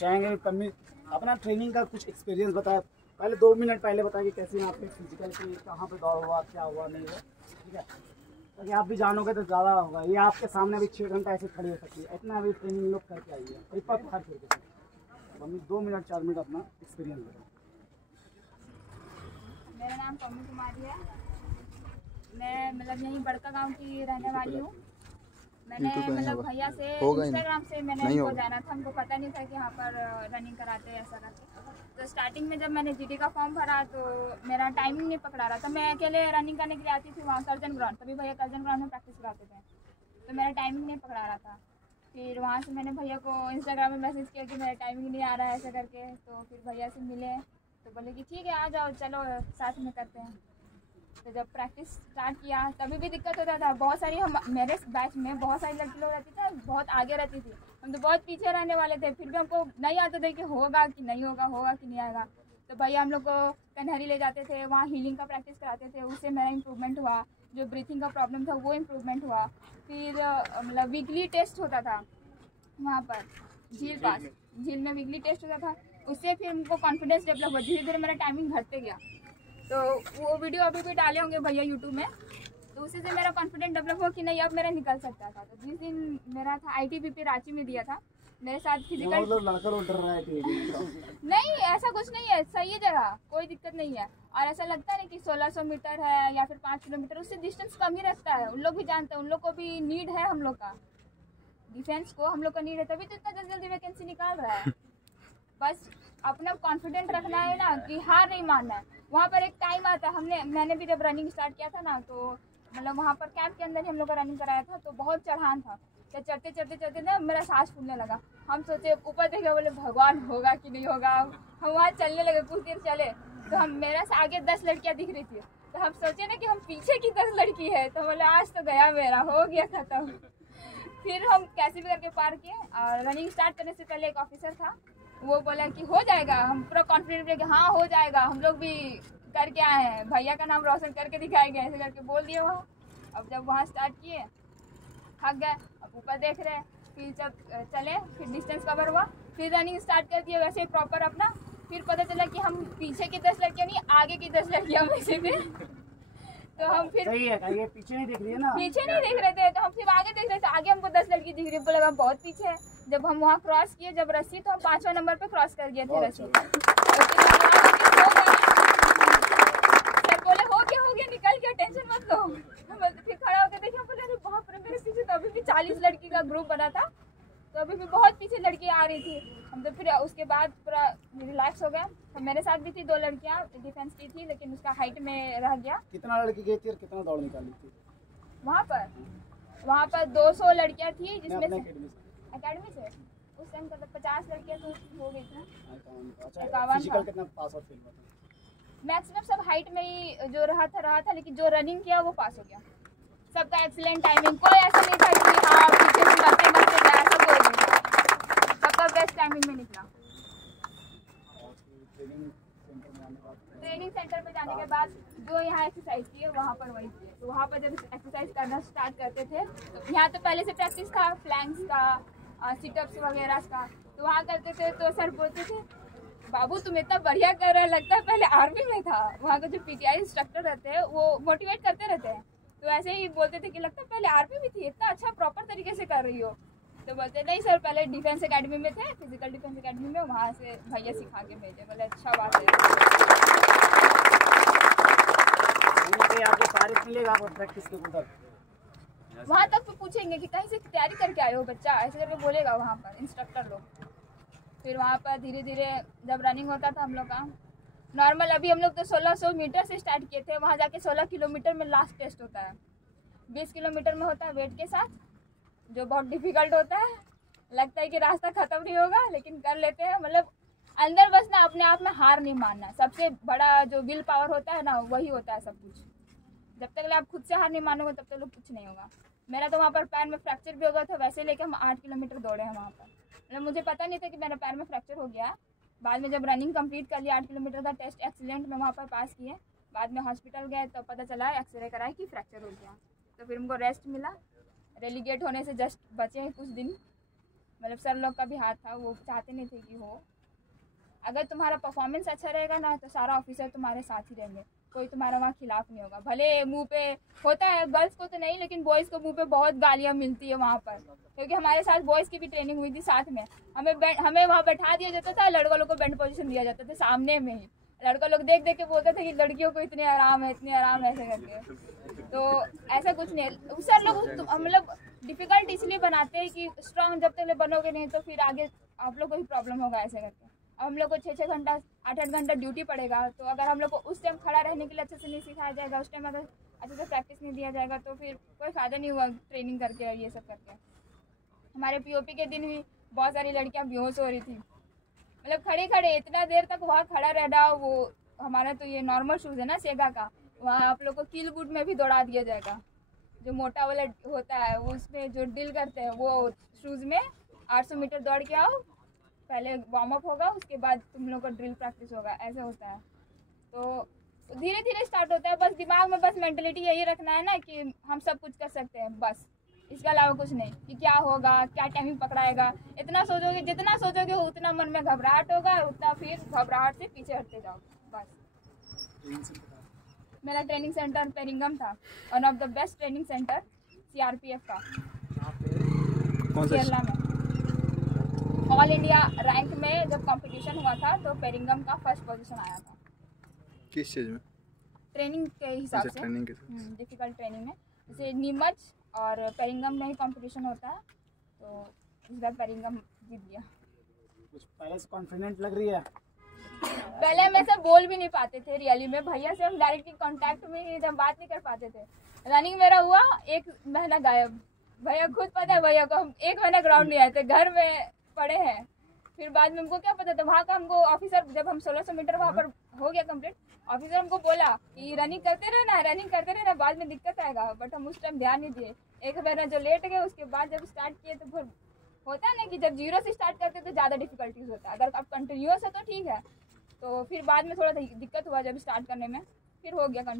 चाहेंगे पम्मी अपना ट्रेनिंग का कुछ एक्सपीरियंस बताए। पहले 2 मिनट पहले बताइए कैसे आपके फिजिकल की कहाँ पे दौड़ हुआ, क्या हुआ, नहीं हुआ, ठीक है, ताकि आप भी जानोगे तो ज़्यादा होगा। ये आपके सामने अभी 6 घंटा ऐसे खड़ी हो सकती है, इतना अभी ट्रेनिंग लोग करके आई है रिपोर्ट खर्च करके। मम्मी 2 मिनट 4 मिनट अपना एक्सपीरियंस बताओ। मेरा नाम पम्मी कुमारी है। मैं मतलब यहीं बड़का गांव की रहने वाली हूँ। मैंने मतलब भैया से इंस्टाग्राम से मैंने इनको जाना था, हमको पता नहीं था कि यहाँ पर रनिंग कराते हैं ऐसा करके। तो स्टार्टिंग में जब मैंने जीडी का फॉर्म भरा तो मेरा टाइमिंग नहीं पकड़ा रहा था। मैं अकेले रनिंग करने के लिए आती थी वहाँ कर्जन ग्राउंड, तभी भैया कर्जन ग्राउंड में प्रैक्टिस कराते थे, तो मेरा टाइमिंग नहीं पकड़ा रहा था। फिर वहाँ से मैंने भैया को इंस्टाग्राम में मैसेज किया कि मेरा टाइमिंग नहीं आ रहा है ऐसा करके। तो फिर भैया से मिले तो बोले कि ठीक है आ जाओ, चलो साथ में करते हैं। तो जब प्रैक्टिस स्टार्ट किया तभी भी दिक्कत होता था। बहुत सारी हम मेरे बैच में बहुत सारी लड़की लोग रहती थी, बहुत आगे रहती थी, हम तो बहुत पीछे रहने वाले थे। फिर भी हमको नहीं आता था कि होगा कि नहीं होगा, होगा कि नहीं आएगा। तो भैया हम लोग को कन्हरी ले जाते थे, वहाँ हीलिंग का प्रैक्टिस कराते थे, उससे मेरा इम्प्रूवमेंट हुआ। जो ब्रीथिंग का प्रॉब्लम था वो इम्प्रूवमेंट हुआ। फिर मतलब वीकली टेस्ट होता था वहाँ पर झील पास, झील में वीकली टेस्ट होता था। उससे फिर हमको कॉन्फिडेंस डेवलप हुआ, धीरे धीरे मेरा टाइमिंग घटते गया। तो वो वीडियो अभी भी डाले होंगे भैया यूट्यूब में। तो उसी से मेरा कॉन्फिडेंस डेवलप हुआ कि नहीं अब मेरा निकल सकता था। तो जिस दिन मेरा था ITBP रांची में दिया था, मेरे साथ फिजिकल नहीं ऐसा कुछ नहीं है, सही है जगह, कोई दिक्कत नहीं है। और ऐसा लगता है कि 1600 मीटर है या फिर 5 किलोमीटर, उससे डिस्टेंस कम ही रहता है। उन लोग भी जानते हैं, उन लोग को भी नीड है, हम लोग का डिफेंस को हम लोग का नीड है, तभी तो इतना जल्दी जल्दी वैकेंसी निकाल रहा है। बस अपना कॉन्फिडेंट रखना है ना, कि हार नहीं मानना है। वहाँ पर एक टाइम आता है, मैंने भी जब रनिंग स्टार्ट किया था ना, तो मतलब वहाँ पर कैंप के अंदर ही हम लोग का रनिंग कराया था, तो बहुत चढ़ान था। तो चढ़ते चढ़ते चढ़ते ना मेरा सांस फूलने लगा। हम सोचे ऊपर देखे, बोले भगवान होगा कि नहीं होगा। हम वहाँ चलने लगे, कुछ देर चले तो हम मेरा से आगे 10 लड़कियाँ दिख रही थी। तो हम सोचे ना कि हम पीछे की 10 लड़की है, तो बोले आज तो गया, मेरा हो गया खत्म। फिर हम कैसे भी करके पार किए। और रनिंग स्टार्ट करने से पहले एक ऑफिसर था, वो बोला कि हो जाएगा। हम पूरा कॉन्फिडेंट रहे कि हाँ हो जाएगा, हम लोग भी करके आए हैं, भैया का नाम रोशन करके दिखाएंगे, ऐसे करके बोल दिए वहाँ। अब जब वहाँ स्टार्ट किए थक गए, अब ऊपर देख रहे हैं। फिर जब चले, फिर डिस्टेंस कवर हुआ, फिर रनिंग स्टार्ट कर दिए वैसे ही प्रॉपर अपना। फिर पता चला कि हम पीछे की 10 लड़कियाँ नहीं, आगे की 10 लड़कियाँ में से थे। तो हम फिर सही है, ये पीछे नहीं दिख रही है ना, पीछे नहीं देख रहे थे, तो हम सिर्फ आगे देख रहे थे। आगे हमको 10 लड़की दिख रही, बोले हम बहुत पीछे है। जब हम वहाँ क्रॉस किए, जब रस्सी, तो हम 5वें नंबर पे क्रॉस कर गए थे रस्सी। सर बोले हो गया निकल गया, टेंशन मत लो। फिर खड़ा होकर देखे, बोले बाप रे, मेरे पीछे तो अभी भी 40 लड़की का ग्रुप बना था, तो अभी भी बहुत पीछे लड़कियाँ आ रही थी। हम तो फिर उसके बाद पूरा रिलैक्स हो गया। तो मेरे साथ भी थी 2 लड़कियाँ डिफेंस की थी, लेकिन उसका हाइट में रह गया। कितना लड़की गई थी और कितना दौड़ निकाली थी वहाँ पर 200 लड़कियाँ थी, जिसमें से अकेडमी से उस टाइम मतलब 50 लड़कियाँ तो हो गई थी। 51 मैक्सिमम सब हाइट में ही जो रहा था, लेकिन जो रनिंग किया वो पास हो गया। सबका एक्सीलेंट टाइमिंग, कोई ऐसा नहीं था कि हाँ पीछे से मरते गया, ऐसा कोई नहीं था। सबका बेस्ट टाइमिंग में निकला। ट्रेनिंग सेंटर पे जाने के बाद जो यहाँ एक्सरसाइज की है वहाँ पर वही किए। तो वहाँ पर जब एक्सरसाइज करना स्टार्ट करते थे, तो यहाँ तो पहले से प्रैक्टिस था प्लैंक्स का, सिटअप्स वगैरह का, तो वहाँ करते थे। तो सर बोलते थे बाबू तुम इतना बढ़िया कर रहे, लगता है पहले आर्मी में था। वहाँ का जो PTI इंस्ट्रक्टर रहते हैं वो मोटिवेट करते रहते हैं, तो ऐसे ही बोलते थे कि लगता है पहले आर्मी में थी, इतना अच्छा प्रॉपर तरीके से कर रही हो। तो बोलते नहीं सर पहले डिफेंस एकेडमी में थे, फिजिकल डिफेंस एकेडमी में, वहाँ से भैया सिखा के भेजे। बोले अच्छा बात है। आपको तारीफ मिलेगा आपको प्रैक्टिस के उधर वहाँ तक तो पूछेंगे कि कहीं से तैयारी करके आए हो बच्चा, ऐसे करके बोलेगा वहाँ पर इंस्ट्रक्टर लोग। फिर वहाँ पर धीरे धीरे जब रनिंग होता था हम लोग का नॉर्मल, अभी हम लोग तो 1600 मीटर से स्टार्ट किए थे, वहाँ जाके 16 किलोमीटर में लास्ट टेस्ट होता है। 20 किलोमीटर में होता है वेट के साथ, जो बहुत डिफिकल्ट होता है। लगता है कि रास्ता ख़त्म नहीं होगा, लेकिन कर लेते हैं। मतलब अंदर बस ना अपने आप में हार नहीं मानना, सबसे बड़ा जो विल पावर होता है ना, वही होता है सब कुछ। जब तक आप खुद से हार नहीं मानोगे तब तक लोग कुछ नहीं होगा। मेरा तो वहाँ पर पैर में फ्रैक्चर भी हो गया था, वैसे लेके हम 8 किलोमीटर दौड़े हैं वहाँ पर। मतलब मुझे पता नहीं था कि मेरे पैर में फ्रैक्चर हो गया। बाद में जब रनिंग कंप्लीट कर लिया, 8 किलोमीटर का टेस्ट एक्सीलेंट में वहाँ पर पास किए। बाद में हॉस्पिटल गए तो पता चला, एक्सरे कराए कि फ्रैक्चर हो गया। तो फिर हमको रेस्ट मिला, रेलीगेट होने से जस्ट बचे हैं कुछ दिन। मतलब सर लोग का भी हाथ था, वो चाहते नहीं थे कि हो। अगर तुम्हारा परफॉर्मेंस अच्छा रहेगा ना तो सारा ऑफिसर तुम्हारे साथ ही रहेंगे, कोई तुम्हारा वहाँ खिलाफ नहीं होगा। भले मुंह पे होता है, गर्ल्स को तो नहीं लेकिन बॉयज़ को मुंह पे बहुत गालियाँ मिलती है वहाँ पर, क्योंकि हमारे साथ बॉयज़ की भी ट्रेनिंग हुई थी साथ में। हमें वहाँ बैठा दिया जाता था, लड़कों लोग को बेंड पोजीशन दिया जाता था सामने में ही। लड़का लोग देख देख के बोलते थे कि लड़कियों को इतने आराम है, इतने आराम है, ऐसे करके। तो ऐसा कुछ नहीं है सर लोग, मतलब डिफ़िकल्ट इसलिए बनाते हैं कि स्ट्रांग जब तक बनोगे नहीं तो फिर आगे आप लोग को ही प्रॉब्लम होगा ऐसे करके। हम लोग को 6-6 घंटा 8-8 घंटा ड्यूटी पड़ेगा, तो अगर हम लोग को उस टाइम खड़ा रहने के लिए अच्छे से नहीं सिखाया जाएगा, उस टाइम अगर अच्छे से प्रैक्टिस नहीं दिया जाएगा तो फिर कोई फ़ायदा नहीं हुआ ट्रेनिंग करके और ये सब करके। हमारे पीओपी के दिन भी बहुत सारी लड़कियां बेहोश हो रही थी, मतलब खड़े खड़े इतना देर तक वहाँ खड़ा रहना। वो हमारा तो ये नॉर्मल शूज़ है ना सेगा का, वहाँ आप लोग को कील बूट में भी दौड़ा दिया जाएगा। जो मोटा वाला होता है उसमें जो डील करते हैं वो शूज़ में 800 मीटर दौड़ के आओ, पहले वार्म अप होगा, उसके बाद तुम लोग का ड्रिल प्रैक्टिस होगा, ऐसा होता है। तो धीरे धीरे स्टार्ट होता है। बस दिमाग में बस मेंटलिटी यही रखना है ना कि हम सब कुछ कर सकते हैं, बस इसके अलावा कुछ नहीं कि क्या होगा, क्या टाइमिंग पकड़ाएगा। इतना सोचोगे, जितना सोचोगे उतना मन में घबराहट होगा, उतना फिर घबराहट से पीछे हटते जाओ बस। मेरा ट्रेनिंग सेंटर पेरिंगम था, one of the best training centre CRPF का, केरला में। ऑल इंडिया रैंक में जब कंपटीशन हुआ था तो पेरिंगम का फर्स्ट पोजीशन आया था। किस चीज़ में? ट्रेनिंग के हिसाब से, ट्रेनिंग के डिफिकल्ट ट्रेनिंग में। जैसे नीमच और पेरिंगम में ही कंपटीशन होता है, तो इस बार पेरिंगम जीत गया। कुछ पहले से कॉन्फिडेंट लग रही है? पहले हम ऐसा बोल भी नहीं पाते थे रियली में, भैया से हम डायरेक्टली कांटेक्ट में जब बात नहीं कर पाते थे। रनिंग मेरा हुआ 1 महीना गायब, भैया खुद पता है भैया को, हम 1 महीना ग्राउंड नहीं आए थे, घर में पड़े हैं। फिर बाद में हमको क्या पता था, वहाँ का हमको ऑफिसर, जब हम 1600 मीटर वहाँ पर हो गया कंप्लीट, ऑफिसर हमको बोला कि रनिंग करते रहना, बाद में दिक्कत आएगा। बट हम उस टाइम ध्यान नहीं दिए, 1 महीना जो लेट गए, उसके बाद जब स्टार्ट किए तो फिर होता है ना कि जब 0 से स्टार्ट करते तो ज़्यादा डिफिकल्टीज होता है। अगर आप कंटिन्यूस है तो ठीक है, तो फिर बाद में थोड़ा दिक्कत हुआ जब स्टार्ट करने में, फिर हो गया कंटिन्यू।